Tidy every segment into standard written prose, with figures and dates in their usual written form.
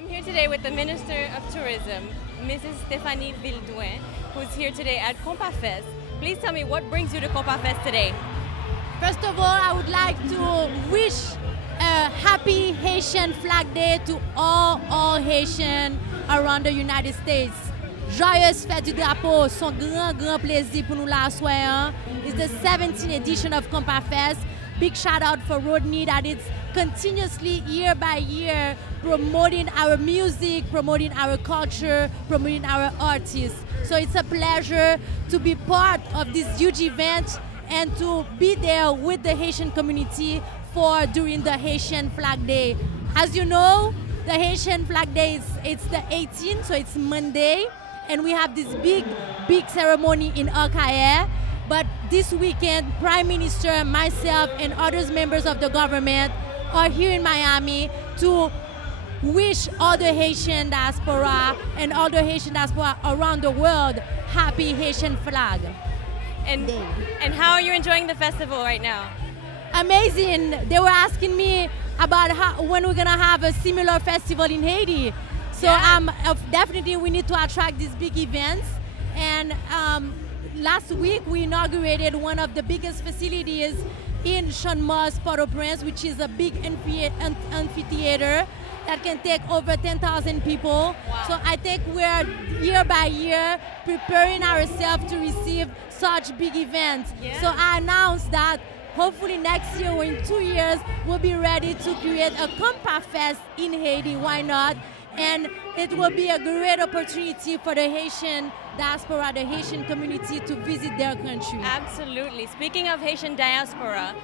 I'm here today with the Minister of Tourism, Mrs. Christalie Villedrouin, who's here today at Compas Fest. Please tell me, what brings you to Compas Fest today? First of all, I would like to wish a happy Haitian Flag Day to all Haitians around the United States. Joyeuse fête du drapeau, son grand plaisir pour nous la soir. It's the 17th edition of Compas Fest. Big shout out for Rodney that it's continuously year by year promoting our music, promoting our culture, promoting our artists. So it's a pleasure to be part of this huge event and to be there with the Haitian community during the Haitian Flag Day. As you know, the Haitian Flag Day it's the 18th, so it's Monday, and we have this big ceremony in Alcaer. But this weekend, Prime Minister, myself, and other members of the government are here in Miami to wish all the Haitian diaspora and all the Haitian diaspora around the world happy Haitian Flag Day. And how are you enjoying the festival right now? Amazing. They were asking me about when we're gonna have a similar festival in Haiti. So definitely we need to attract these big events. And last week we inaugurated one of the biggest facilities in Compas, Port-au-Prince, which is a big amphitheater that can take over 10,000 people. Wow. So I think we're year by year preparing ourselves to receive such big events. Yeah. So I announced that hopefully next year or in 2 years, we'll be ready to create a Compas Fest in Haiti. Why not? And it will be a great opportunity for the Haitian diaspora, the Haitian community to visit their country. Absolutely. Speaking of Haitian diaspora,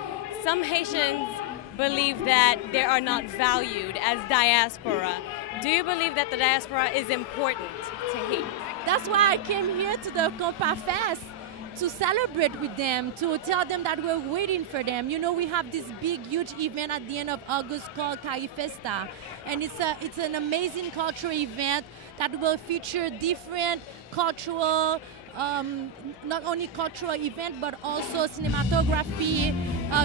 some Haitians believe that they are not valued as diaspora. Do you believe that the diaspora is important to Haiti? That's why I came here to the Compas Fest, to celebrate with them, to tell them that we're waiting for them. You know, we have this big, huge event at the end of August called Carifesta, and it's an amazing cultural event that will feature different cultural, not only cultural event, but also cinematography,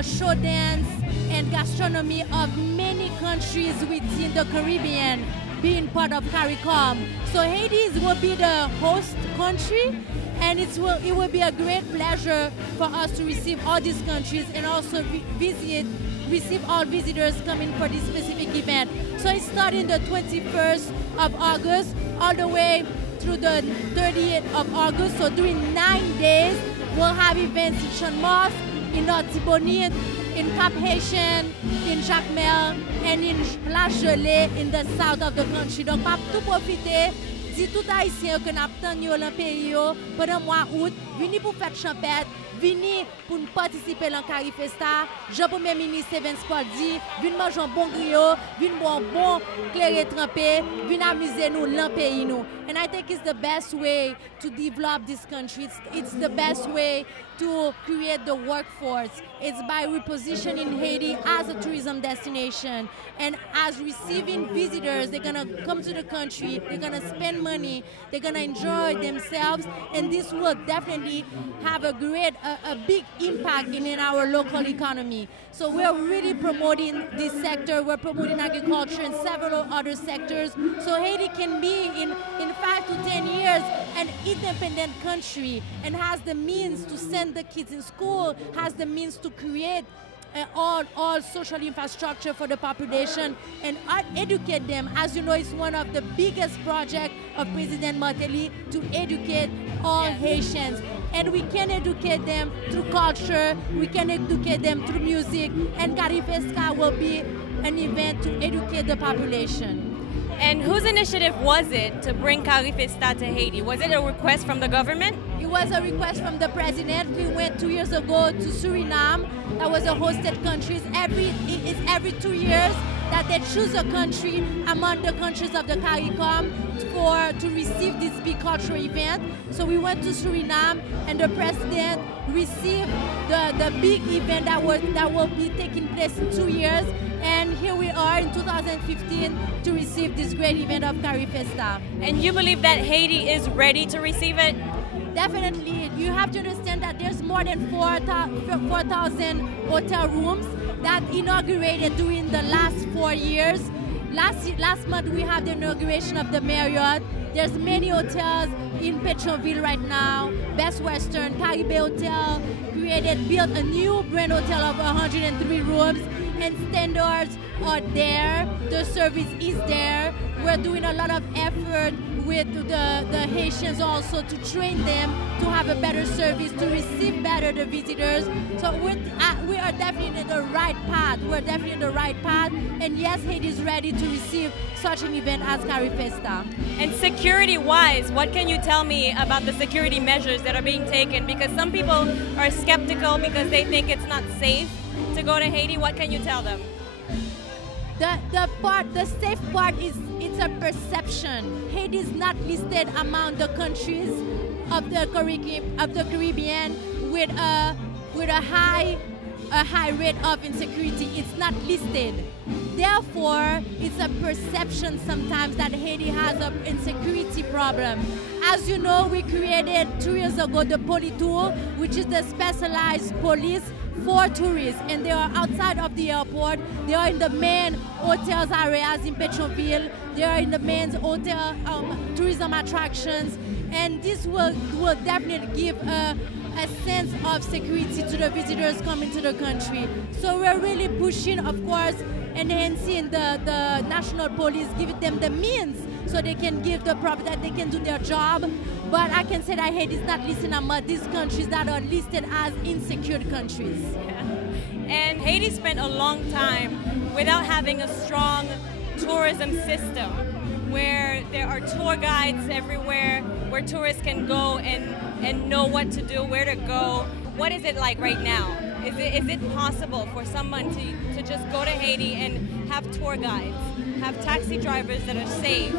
show dance, and gastronomy of many countries within the Caribbean being part of CARICOM. So Haiti will be the host country, and it will be a great pleasure for us to receive all these countries and also receive all visitors coming for this specific event. So it's starting the 21st of August all the way through the 30th of August. So during 9 days, we'll have events in Compas, in Haute-Tibonite, in Cap Haitian, in Jacmel, and in La Gelée in the south of the country. Donc, pas tout profiter. Dis tout haïtien que n'a obtenu dans le pays pendant le mois d'août, vini pour faire champêtre, vini pour participer à Carifesta. Jean-Premier ministre Steven Sport dit, vini manger un bon griot, vini boire un bon clairet trempé, vini amuser nous dans le pays nous. And I think it's the best way to develop this country. It's the best way to create the workforce. It's by repositioning Haiti as a tourism destination and as receiving visitors. They're gonna come to the country, they're gonna spend money, they're gonna enjoy themselves, and this will definitely have a big impact in our local economy. So we're really promoting this sector. We're promoting agriculture and several other sectors. So Haiti can be in 5 to 10 years an independent country and has the means to send the kids in school, has the means to create all social infrastructure for the population and educate them. As you know, it's one of the biggest projects of President Martelly to educate all Haitians. And we can educate them through culture, we can educate them through music, and Carifesta will be an event to educate the population. And whose initiative was it to bring Carifesta to Haiti? Was it a request from the government? It was a request from the president. We went 2 years ago to Suriname. That was a hosted country. It's every 2 years that they choose a country among the countries of the CARICOM to receive this big cultural event. So we went to Suriname, and the president received the big event that will be taking place in 2 years. And here we are in 2015 to receive this great event of Carifesta. And you believe that Haiti is ready to receive it? Definitely. You have to understand that there's more than 4,000 hotel rooms that inaugurated during the last 4 years. Last month we had the inauguration of the Marriott. There's many hotels in Pétionville right now. Best Western, Caribe Hotel built a new brand hotel of 103 rooms, and standards are there. The service is there. We're doing a lot of effort with the Haitians also to train them to have a better service, to receive better the visitors. So we are definitely in the right path. We're definitely in the right path. And yes, Haiti is ready to receive such an event as Carifesta. And security-wise, what can you tell me about the security measures that are being taken? Because some people are skeptical because they think it's not safe to go to Haiti. What can you tell them? The safe part is it's a perception. Haiti is not listed among the countries of the Caribbean with a high rate of insecurity. It's not listed. Therefore, it's a perception sometimes that Haiti has an insecurity problem. As you know, we created 2 years ago the Politour, which is the specialized police for tourists, and they are outside of the airport. They are in the main hotels areas in Pétionville. They are in the main hotel tourism attractions, and this will definitely give a sense of security to the visitors coming to the country. So we're really pushing, of course, enhancing the national police, giving them the means so they can give the profit, that they can do their job. But I can say that Haiti is not listed among these countries that are listed as insecure countries. Yeah. And Haiti spent a long time without having a strong tourism system where there are tour guides everywhere, where tourists can go and know what to do, where to go. What is it like right now? Is it possible for someone to just go to Haiti and have tour guides, have taxi drivers that are safe?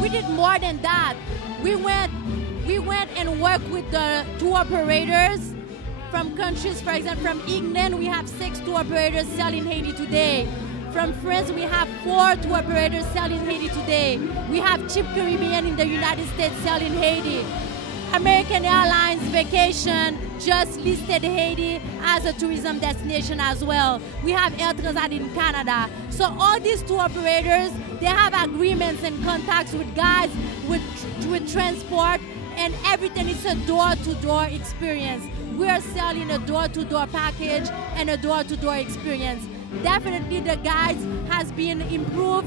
We did more than that. We went and worked with the tour operators from countries. For example, from England, we have 6 tour operators selling Haiti today. From France, we have 4 tour operators selling Haiti today. We have Cheap Caribbean in the United States selling Haiti. American Airlines Vacation just listed Haiti as a tourism destination as well. We have Air Transat in Canada. So all these tour operators, they have agreements and contacts with guides, with transport, and everything is a door-to-door experience. We are selling a door-to-door package and a door-to-door experience. Definitely the guides has been improved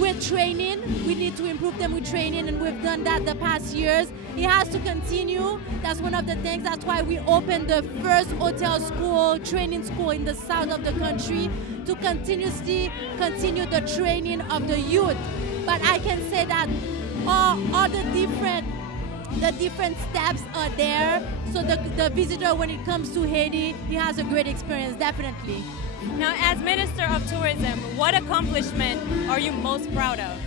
with training. We need to improve them with training, and we've done that the past years. It has to continue. That's one of the things. That's why we opened the first hotel school, training school in the south of the country, to continuously continue the training of the youth. But I can say that all the different steps are there. So the visitor, when it comes to Haiti, he has a great experience, definitely. Now, as Minister of Tourism, what accomplishment are you most proud of?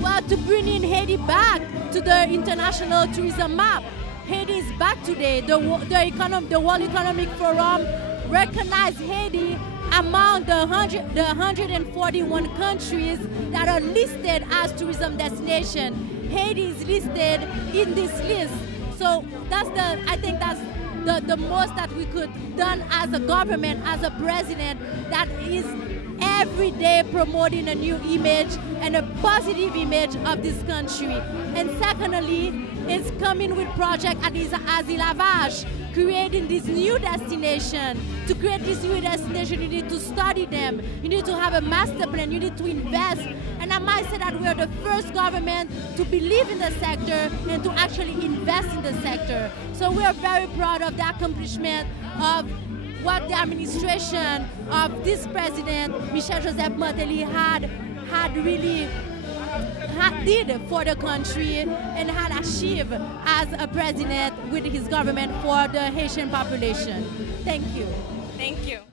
Well, to bring in Haiti back to the international tourism map. Haiti is back today. The World Economic Forum recognized Haiti among the 141 countries that are listed as tourism destination. Haiti is listed in this list. So I think that's the most that we could done as a government, as a president, that is every day promoting a new image and a positive image of this country. And secondly, it's coming with Project Asilavage, creating this new destination. To create this new destination, you need to study them. You need to have a master plan. You need to invest. And I might say that we are the first government to believe in the sector and to actually invest in the sector. So we are very proud of the accomplishment of what the administration of this president, Michel Joseph Martelly, did for the country and had achieved as a president with his government for the Haitian population. Thank you. Thank you.